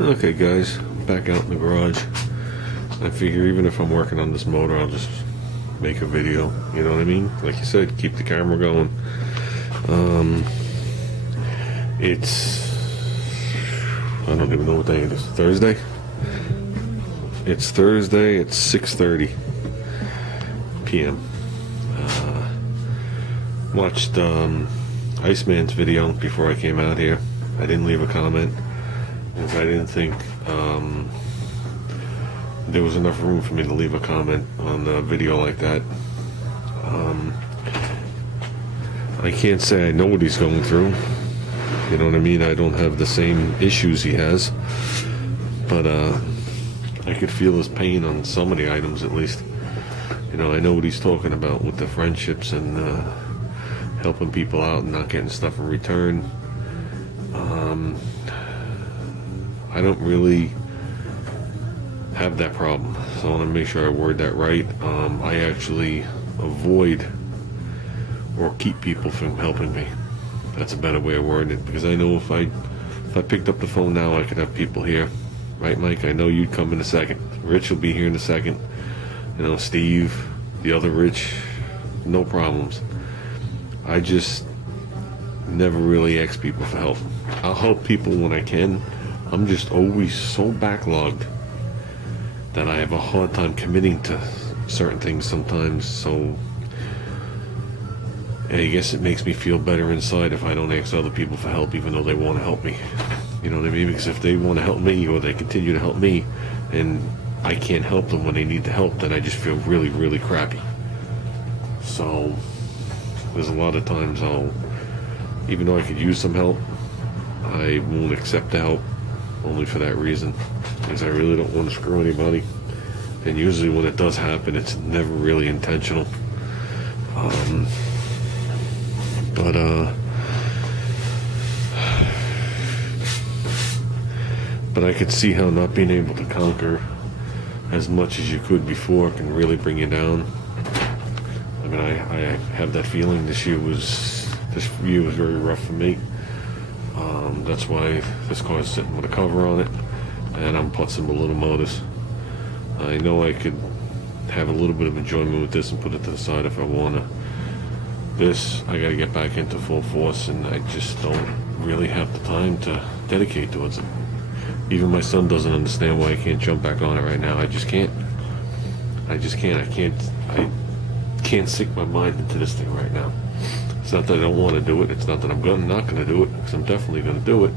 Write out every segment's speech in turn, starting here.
Okay guys, back out in the garage. I figure even if I'm working on this motor, I'll just make a video, you know what I mean? Like you said, keep the camera going. It's, I don't even know what day it is, Thursday? It's Thursday at 6:30 p.m. Watched Iceman's video before I came out here. I didn't leave a comment because I didn't think there was enough room for me to leave a comment on a video like that. I can't say I know what he's going through. You know what I mean? I don't have the same issues he has, but I could feel his pain on some of the items at least. You know, I know what he's talking about with the friendships and helping people out and not getting stuff in return. I don't really have that problem, so I want to make sure I word that right. I actually avoid or keep people from helping me. That's a better way of wording it, because I know if I picked up the phone now, I could have people here, right, Mike? I know you'd come in a second. Rich will be here in a second. You know, Steve, the other Rich, no problems. I just never really ask people for help. I'll help people when I can. I'm just always so backlogged that I have a hard time committing to certain things sometimes. So I guess it makes me feel better inside if I don't ask other people for help, even though they want to help me. You know what I mean? Because if they want to help me, or they continue to help me, and I can't help them when they need the help, then I just feel really, really crappy. So there's a lot of times even though I could use some help, I won't accept the help, only for that reason, because I really don't want to screw anybody. And usually when it does happen, it's never really intentional. But I could see how not being able to conquer as much as you could before can really bring you down. I mean, I have that feeling this year was very rough for me. That's why this car is sitting with a cover on it, and I'm putzing with little motors. I know I could have a little bit of enjoyment with this and put it to the side if I wanna. This, I gotta get back into full force, and I just don't really have the time to dedicate towards it. Even my son doesn't understand why I can't jump back on it right now. I just can't. I can't sink my mind into this thing right now. It's not that I don't want to do it. It's not that I'm not going to do it, because I'm definitely going to do it.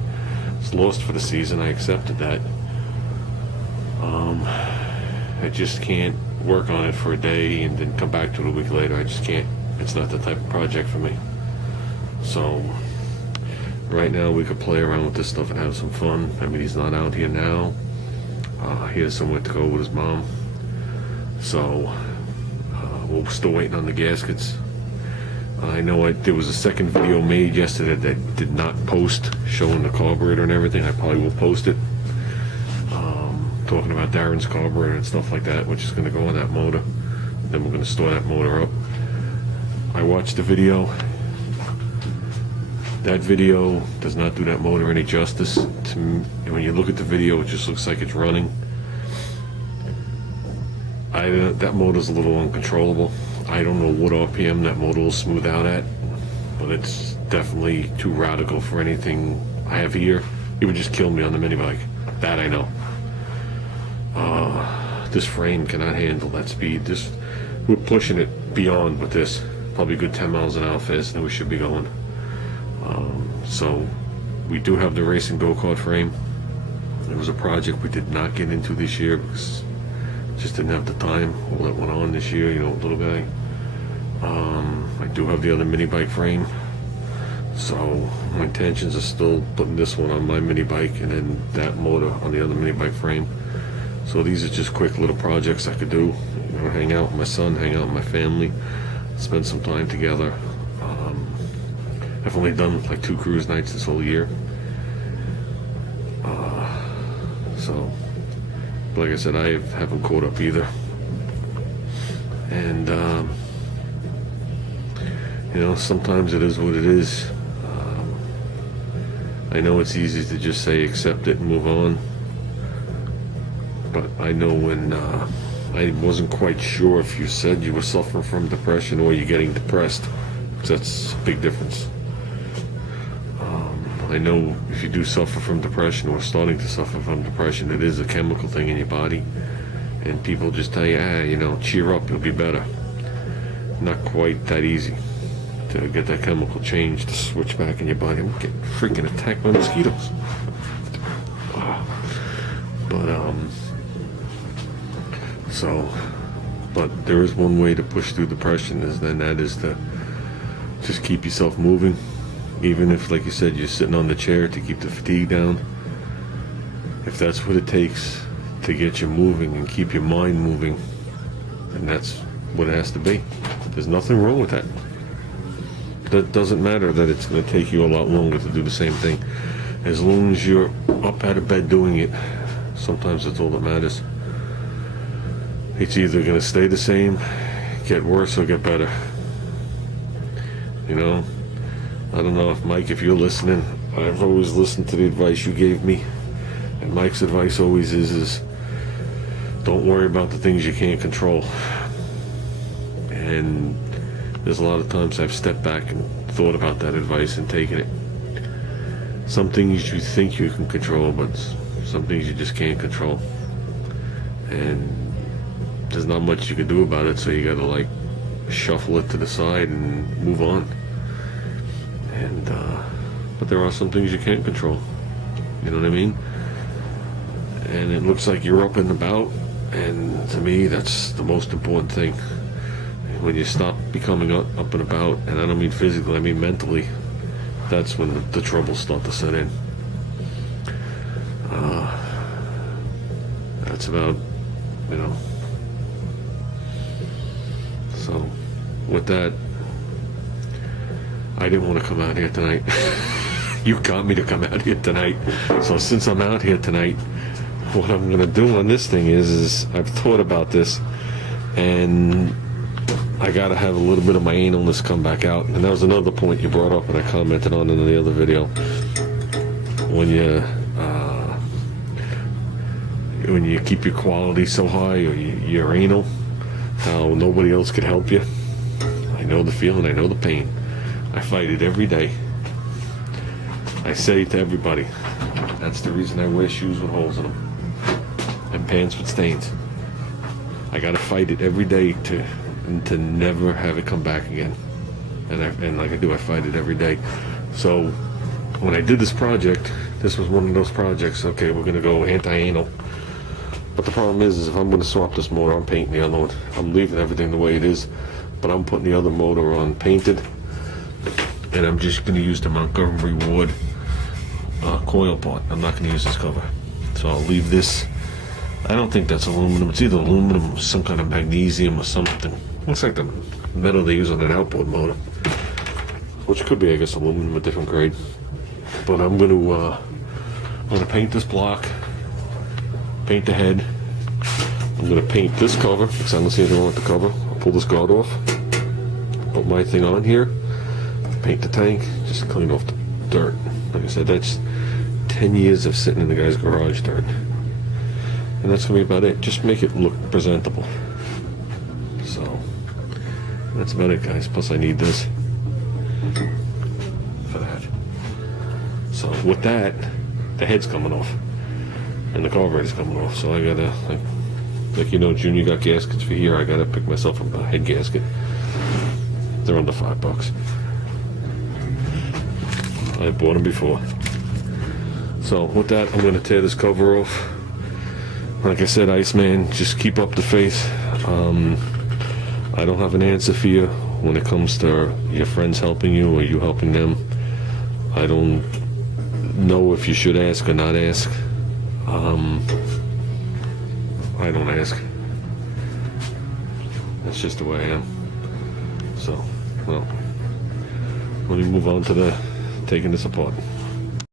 It's lost for the season. I accepted that. I just can't work on it for a day and then come back to it a week later. I just can't. It's not the type of project for me. So right now we could play around with this stuff and have some fun. I mean, he's not out here now. He has somewhere to go with his mom. So we're still waiting on the gaskets. I know there was a second video made yesterday that did not post, showing the carburetor and everything. I probably will post it. Talking about Darren's carburetor and stuff like that, which is going to go on that motor. Then we're going to store that motor up. I watched the video. That video does not do that motor any justice. When you look at the video, it just looks like it's running. That motor's a little uncontrollable. I don't know what RPM that motor will smooth out at, but it's definitely too radical for anything I have here. It would just kill me on the mini bike. That I know. This frame cannot handle that speed. We're pushing it beyond with this. Probably a good 10 miles an hour faster than we should be going. So we do have the racing go-kart frame. It was a project we did not get into this year because just didn't have the time. All that went on this year, you know, little guy. I do have the other mini bike frame, so my intentions are still putting this one on my mini bike and then that motor on the other mini bike frame. So these are just quick little projects I could do. You know, hang out with my son, hang out with my family, spend some time together. I've only done like 2 cruise nights this whole year. But like I said, I haven't caught up either. And you know, sometimes it is what it is. I know it's easy to just say accept it and move on. But I know when I wasn't quite sure if you said you were suffering from depression or you're getting depressed. That's a big difference. I know if you do suffer from depression or starting to suffer from depression, it is a chemical thing in your body. And people just tell you, cheer up, you'll be better. Not quite that easy to get that chemical change to switch back in your body. I'm getting freaking attacked by mosquitoes. Wow. But there is one way to push through depression, that is to just keep yourself moving. Even if, like you said, you're sitting on the chair to keep the fatigue down. If that's what it takes to get you moving and keep your mind moving, and that's what it has to be. There's nothing wrong with that. That doesn't matter that it's going to take you a lot longer to do the same thing. As long as you're up out of bed doing it, sometimes that's all that matters. It's either going to stay the same, get worse, or get better. I don't know if Mike, if you're listening, I've always listened to the advice you gave me. And Mike's advice always is don't worry about the things you can't control. And there's a lot of times I've stepped back and thought about that advice and taken it. Some things you think you can control, but some things you just can't control. And there's not much you can do about it, so you gotta shuffle it to the side and move on. But there are some things you can't control. You know what I mean? And it looks like you're up and about, and to me, that's the most important thing. When you stop becoming up and about, and I don't mean physically, I mean mentally, that's when the troubles start to set in. That's about, So, with that, I didn't want to come out here tonight. You got me to come out here tonight. So since I'm out here tonight, what I'm going to do on this thing is I've thought about this, and I got to have a little bit of my analness come back out. And that was another point you brought up and I commented on in the other video. When you keep your quality so high, or you're anal, how nobody else could help you. I know the feeling, I know the pain. I fight it every day. I say to everybody, that's the reason I wear shoes with holes in them and pants with stains. I gotta fight it every day to never have it come back again. And like I do, I fight it every day. So when I did this project, this was one of those projects. Okay, we're gonna go anti-anal. But the problem is if I'm gonna swap this motor, I'm painting the other one. I'm leaving everything the way it is, but I'm putting the other motor on painted. And I'm just going to use the Montgomery Ward coil part. I'm not going to use this cover. So I'll leave this. I don't think that's aluminum. It's either aluminum or some kind of magnesium or something. Looks like the metal they use on an outboard motor. Which could be, I guess, aluminum, a different grade. But I'm going to paint this block. Paint the head. I'm going to paint this cover because I don't see anything wrong with the cover. I'll pull this guard off. Put my thing on here. Paint the tank, just clean off the dirt. Like I said, that's 10 years of sitting in the guy's garage dirt. And that's gonna be about it. Just make it look presentable. So, that's about it, guys. Plus I need this for that. So with that, the head's coming off. And the carburetor's coming off. So I gotta, like Junior got gaskets for here. I gotta pick myself up a head gasket. They're under $5. I bought them before. So with that, I'm going to tear this cover off. Like I said, Iceman, just keep up the faith. I don't have an answer for you when it comes to your friends helping you or you helping them. I don't know if you should ask or not ask. I don't ask. That's just the way I am. So, well, let me move on to taking this apart.